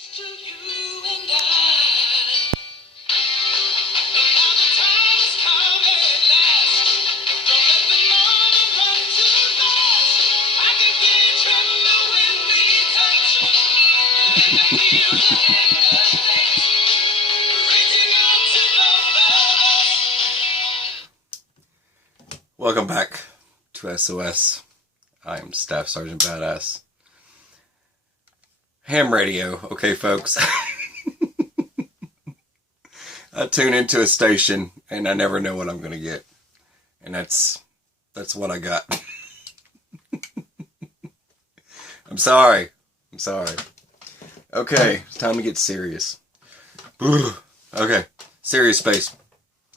To you and I. Now the time has come at last. Don't let the moment run too fast. I can feel it tremble when we touch. Let me feel the hand of fate reaching out to both of us. Welcome back to SOS. I am Staff Sergeant Badass. Ham radio, okay, folks. I tune into a station and I never know what I'm gonna get, and that's what I got. I'm sorry. Okay, it's time to get serious. Okay, serious face.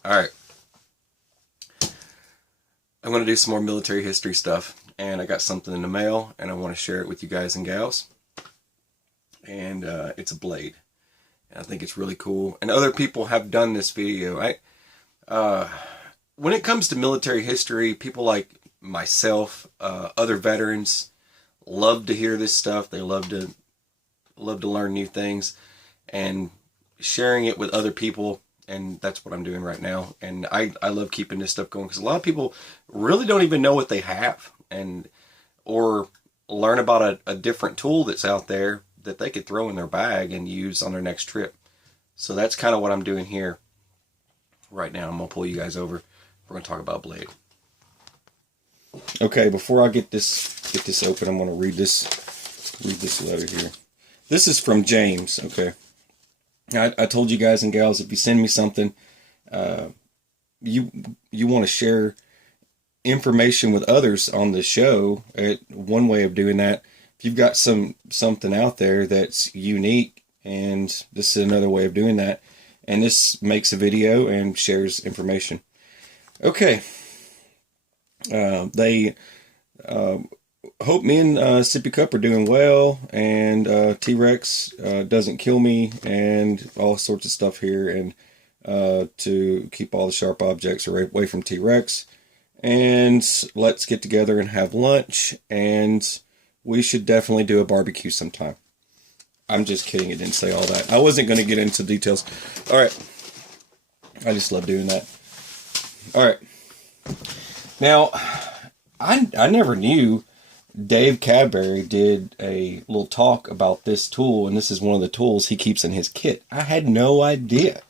All right. I'm going to do some more military history stuff, and I got something in the mail, and I want to share it with you guys and gals. And it's a blade, and I think it's really cool. And other people have done this video. When it comes to military history, people like myself, other veterans, love to hear this stuff. They love to learn new things, and sharing it with other people. And that's what I'm doing right now. And I love keeping this stuff going because a lot of people really don't even know what they have, or learn about a different tool that's out there that they could throw in their bag and use on their next trip. So that's kind of what I'm doing here right now. I'm going to pull you guys over. We're going to talk about blade. Okay, before I get this open, I'm going to read this letter here. This is from James, okay? I told you guys and gals, if you send me something, you want to share information with others on the show. One way of doing that, if you've got something out there that's unique, and this is another way of doing that, and this makes a video and shares information. Okay. They hope me and Sippy Cup are doing well, and T-Rex doesn't kill me, and all sorts of stuff here, and to keep all the sharp objects away from T-Rex, and let's get together and have lunch, and we should definitely do a barbecue sometime. I'm just kidding, it didn't say all that. I wasn't going to get into details. Alright, I just love doing that. Alright, now, I never knew Dave Cadbury did a little talk about this tool, and this is one of the tools he keeps in his kit. I had no idea.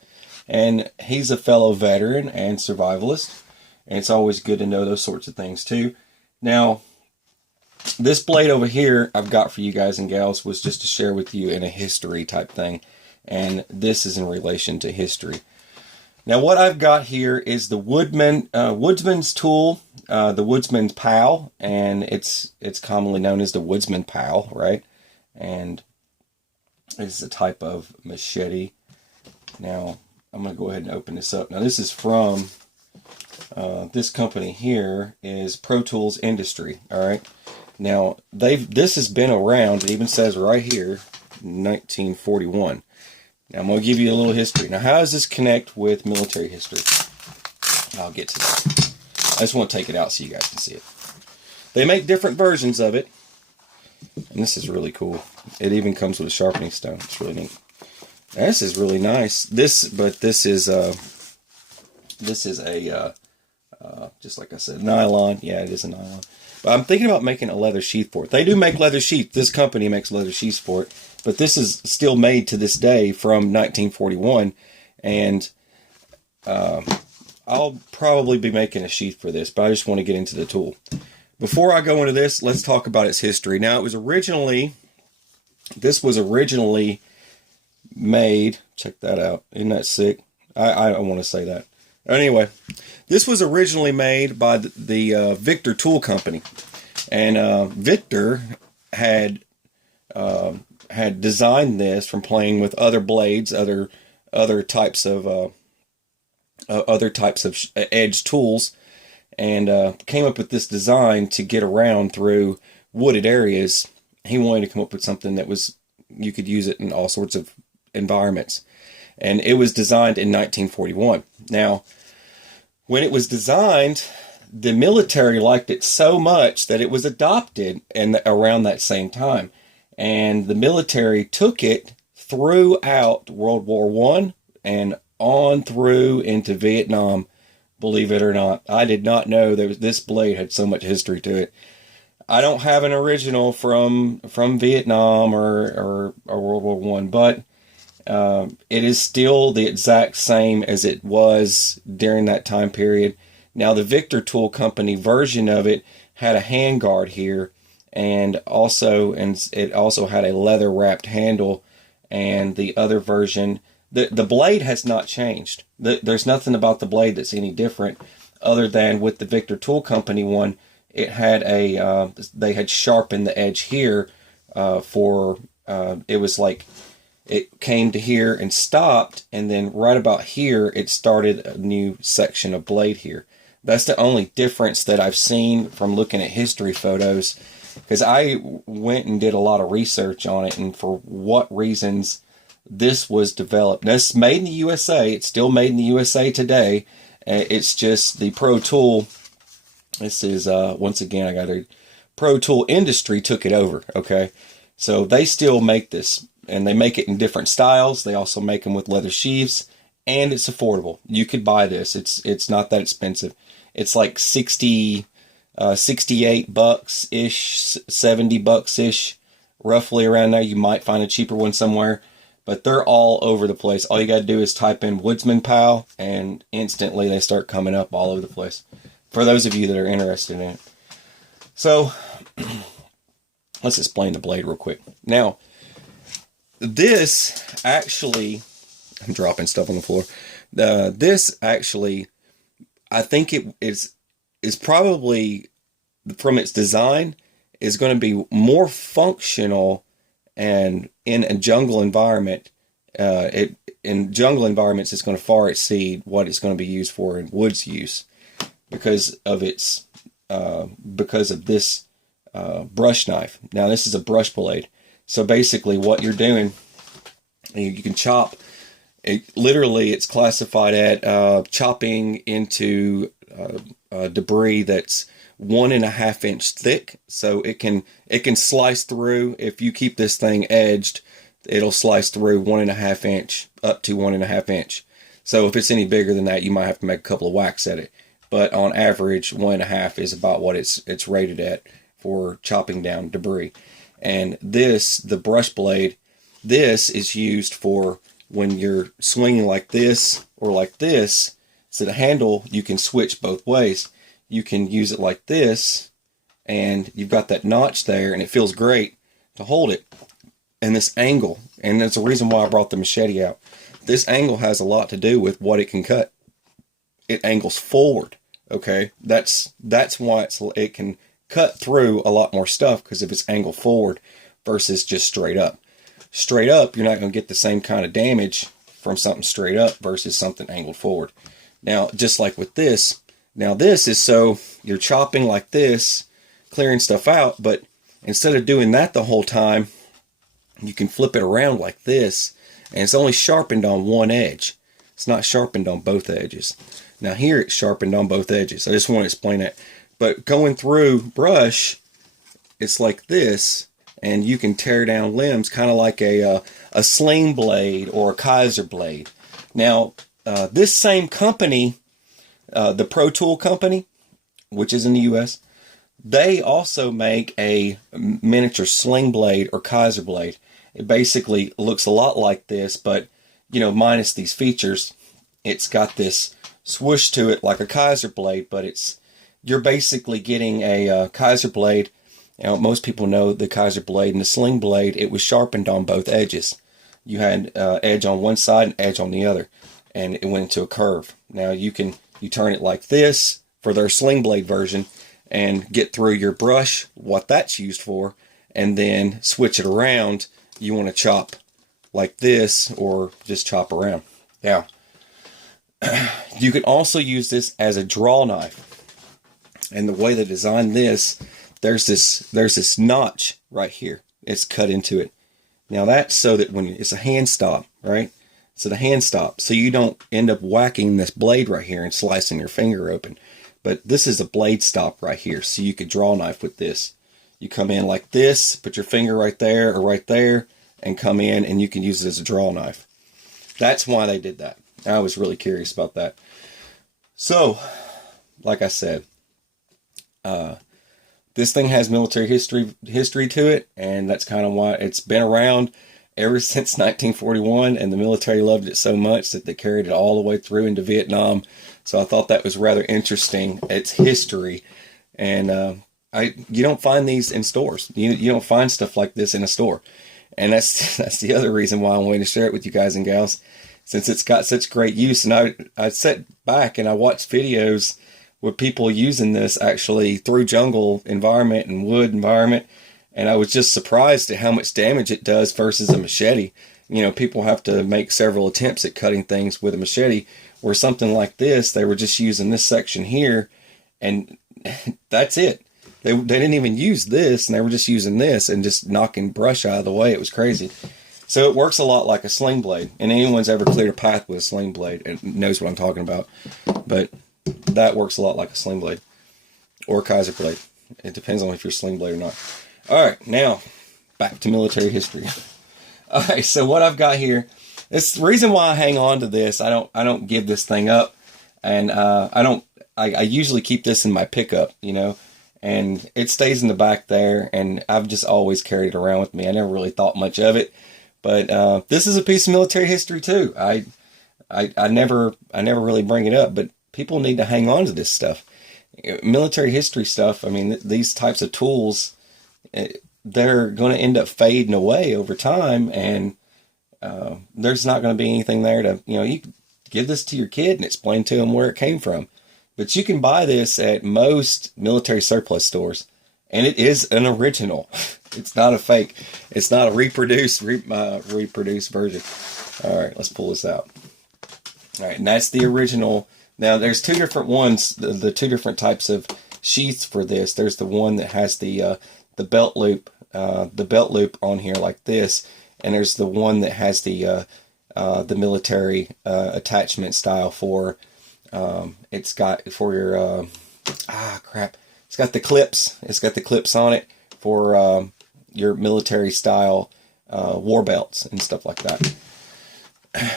And he's a fellow veteran and survivalist, and it's always good to know those sorts of things too. Now, this blade over here I've got for you guys and gals was just to share with you in a history type thing, and this is in relation to history. Now, what I've got here is the Woodsman's tool, the Woodsman Pal, and it's commonly known as the Woodsman Pal, right? And it's a type of machete. Now, I'm going to go ahead and open this up. Now, this is from this company here is Pro Tools Industry, all right? Now, this has been around, it even says right here, 1941. Now, I'm going to give you a little history. Now, how does this connect with military history? I'll get to that. I just want to take it out so you guys can see it. They make different versions of it, and this is really cool. It even comes with a sharpening stone. It's really neat. Now, this is really nice. This is a just like I said, nylon. Yeah, it is a nylon. But I'm thinking about making a leather sheath for it. They do make leather sheath. This company makes leather sheaths for it. But this is still made to this day from 1941. And I'll probably be making a sheath for this. But I just want to get into the tool. Before I go into this, let's talk about its history. Now, this was originally made. Check that out. Isn't that sick? I want to say that. Anyway, this was originally made by the Victor Tool Company, and Victor had designed this from playing with other blades, other types of edge tools, and came up with this design to get around through wooded areas. He wanted to come up with something that you could use it in all sorts of environments. And it was designed in 1941. Now, when it was designed, the military liked it so much that it was adopted around that same time. And the military took it, throughout World War One and on through into Vietnam. Believe it or not, I did not know this blade had so much history to it. I don't have an original from Vietnam or World War One, but it is still the exact same as it was during that time period. Now, the Victor Tool Company version of it had a handguard here, and it also had a leather wrapped handle. And the other version, the blade has not changed. There's nothing about the blade that's any different, other than with the Victor Tool Company one, it had they had sharpened the edge here it was like it came to here and stopped, and then right about here it started a new section of blade here. That's the only difference that I've seen from looking at history photos, because I went and did a lot of research on it and for what reasons this was developed. Now, it's made in the USA. It's still made in the USA today. It's just the Pro Tool. This is, once again, I got a Pro Tool industry took it over, okay? So they still make this, and they make it in different styles. They also make them with leather sheaths, and it's affordable. You could buy this. It's not that expensive. It's like 68 bucks-ish, 70 bucks-ish, roughly around there. You might find a cheaper one somewhere, but they're all over the place. All you got to do is type in Woodsman Pal, and instantly they start coming up all over the place, for those of you that are interested in it. So, let's explain the blade real quick. Now, this actually, I'm dropping stuff on the floor. This actually, I think it is probably, from its design, is going to be more functional, and in a jungle environment, in jungle environments, it's going to far exceed what it's going to be used for in woods use, because of this brush knife. Now, this is a brush blade. So basically what you're doing, you can chop. It's classified at chopping into debris that's 1.5 inch thick. So it can slice through. If you keep this thing edged, it'll slice through 1.5 inch up to 1.5 inch. So if it's any bigger than that, you might have to make a couple of whacks at it. But on average, 1.5 is about what it's rated at for chopping down debris. And the brush blade, this is used for when you're swinging like this or like this. So the handle, you can switch both ways. You can use it like this, and you've got that notch there, and it feels great to hold it. And this angle, and that's the reason why I brought the machete out. This angle has a lot to do with what it can cut. It angles forward, okay? That's why it can cut through a lot more stuff, because if it's angled forward versus just straight up. Straight up, you're not going to get the same kind of damage from something straight up versus something angled forward. Now, just like with this, now this is so you're chopping like this, clearing stuff out, but instead of doing that the whole time, you can flip it around like this, and it's only sharpened on one edge. It's not sharpened on both edges. Now here it's sharpened on both edges. I just want to explain that. But going through brush, it's like this, and you can tear down limbs kind of like a Sling blade or a Kaiser blade. Now, this same company, the Pro Tool Company, which is in the U.S., they also make a miniature Sling blade or Kaiser blade. It basically looks a lot like this, but, minus these features. It's got this swoosh to it like a Kaiser blade, but you're basically getting a Kaiser blade. Most people know the Kaiser blade and the Sling blade. It was sharpened on both edges. You had edge on one side and edge on the other, and it went into a curve. Now you turn it like this for their Sling blade version and get through your brush, what that's used for, and then switch it around. You want to chop like this or just chop around. Now, you can also use this as a draw knife. And the way they designed this, there's this notch right here. It's cut into it. Now that's so that when it's a hand stop, right? So the hand stop, so you don't end up whacking this blade right here and slicing your finger open. But this is a blade stop right here, so you could draw a knife with this. You come in like this, put your finger right there or right there, and come in, and you can use it as a draw knife. That's why they did that. I was really curious about that. So, like I said, this thing has military history to it, and that's kind of why it's been around ever since 1941, and the military loved it so much that they carried it all the way through into Vietnam. So I thought that was rather interesting. It's history, and you don't find these in stores. You don't find stuff like this in a store, and that's the other reason why I wanted to share it with you guys and gals, since it's got such great use. And I sat back and I watched videos with people using this actually through jungle environment and wood environment, and I was just surprised at how much damage it does versus a machete. People have to make several attempts at cutting things with a machete, where something like this, they were just using this section here, and that's it. They didn't even use this, and they were just using this and just knocking brush out of the way. It was crazy. So it works a lot like a sling blade, and anyone's ever cleared a path with a sling blade and knows what I'm talking about. But that works a lot like a sling blade or a Kaiser blade. It depends on if you're a sling blade or not. All right, now back to military history. All right, so what I've got here, it's the reason why I hang on to this. I don't give this thing up, and I usually keep this in my pickup, and it stays in the back there, and I've just always carried it around with me. I never really thought much of it, but this is a piece of military history too. I never really bring it up, but people need to hang on to this stuff. Military history stuff, I mean, these types of tools, they're going to end up fading away over time, and there's not going to be anything there to, you can give this to your kid and explain to them where it came from. But you can buy this at most military surplus stores, and it is an original. It's not a fake. It's not a reproduced version. All right, let's pull this out. All right, and that's the original. Now, there's two different ones, the two different types of sheaths for this. There's the one that has the belt loop on here like this, and there's the one that has the military attachment style for. It's got for your It's got the clips. It's got the clips on it for your military style war belts and stuff like that.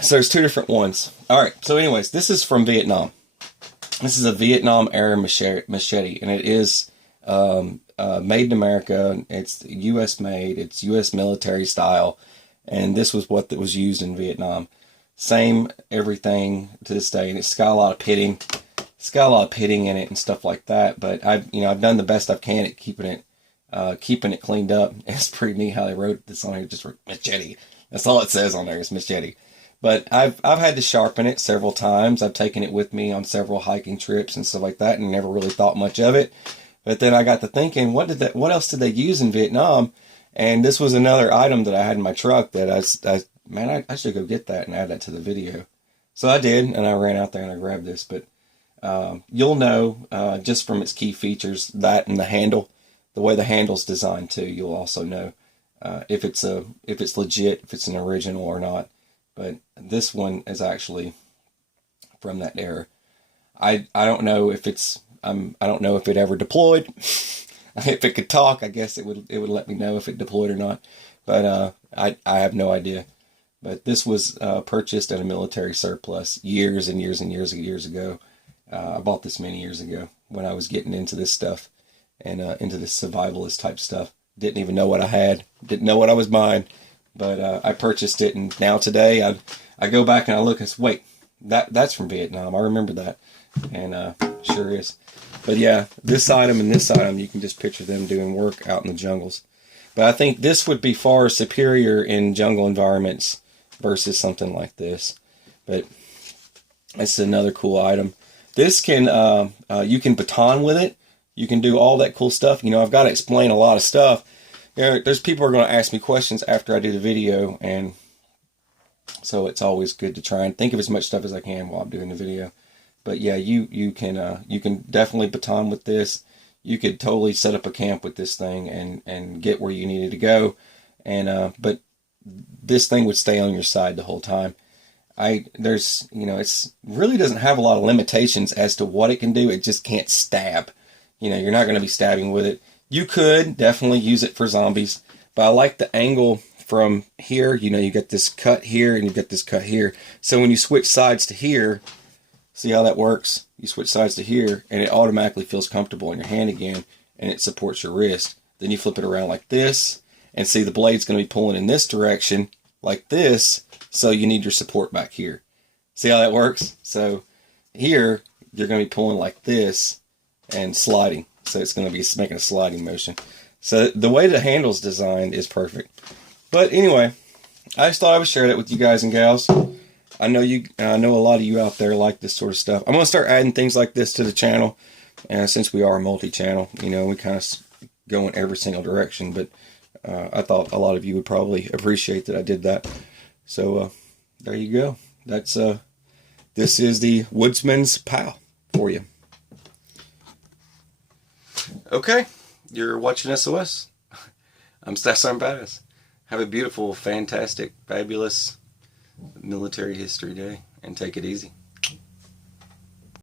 So there's two different ones. All right. So anyways, this is from Vietnam. This is a Vietnam era machete, and it is made in America. It's U.S. made. It's U.S. military style, and this was what was used in Vietnam. Same everything to this day, and it's got a lot of pitting. It's got a lot of pitting in it and stuff like that. But I've done the best I can at keeping it cleaned up. It's pretty neat how they wrote this on here. Just machete. That's all it says on there is machete. But I've had to sharpen it several times. I've taken it with me on several hiking trips and stuff like that, and never really thought much of it. But then I got to thinking, what else did they use in Vietnam? And this was another item that I had in my truck that I should go get that and add that to the video. So I did, and I ran out there and I grabbed this. But you'll know just from its key features, that and the handle, the way the handle's designed too. You'll also know if it's legit, if it's an original or not. But this one is actually from that era. I don't know if I don't know if it ever deployed. If it could talk, I guess it would let me know if it deployed or not. But I have no idea. But this was purchased at a military surplus years and years and years ago. I bought this many years ago when I was getting into this stuff and into this survivalist type stuff. Didn't even know what I had. Didn't know what I was buying. But I purchased it, and now today I go back and I look and say, wait, that's from Vietnam. I remember that, and sure is. But yeah, this item and this item, you can just picture them doing work out in the jungles. But I think this would be far superior in jungle environments versus something like this. But it's another cool item. This can you can baton with it. You can do all that cool stuff. I've got to explain a lot of stuff. There's people who are going to ask me questions after I do the video, and so it's always good to try and think of as much stuff as I can while I'm doing the video. But yeah, you can definitely baton with this. You could totally set up a camp with this thing and get where you needed to go, and but this thing would stay on your side the whole time. It's really doesn't have a lot of limitations as to what it can do. It just can't stab. You're not going to be stabbing with it. You could definitely use it for zombies, but I like the angle from here, you know, you got this cut here and you've got this cut here. So when you switch sides to here, see how that works? You switch sides to here and it automatically feels comfortable in your hand again, and it supports your wrist. Then you flip it around like this, and see the blade's going to be pulling in this direction like this, so you need your support back here. See how that works? So here, you're going to be pulling like this and sliding. So it's going to be making a sliding motion. So the way the handle's designed is perfect. But anyway, I just thought I would share that with you guys and gals. I know a lot of you out there like this sort of stuff. I'm going to start adding things like this to the channel. Since we are multi-channel, you know, we kind of go in every single direction. But I thought a lot of you would probably appreciate that I did that. So there you go. That's this is the Woodsman's Pal for you. Okay, you're watching SOS. I'm Badass. Have a beautiful, fantastic, fabulous Military History Day, and take it easy.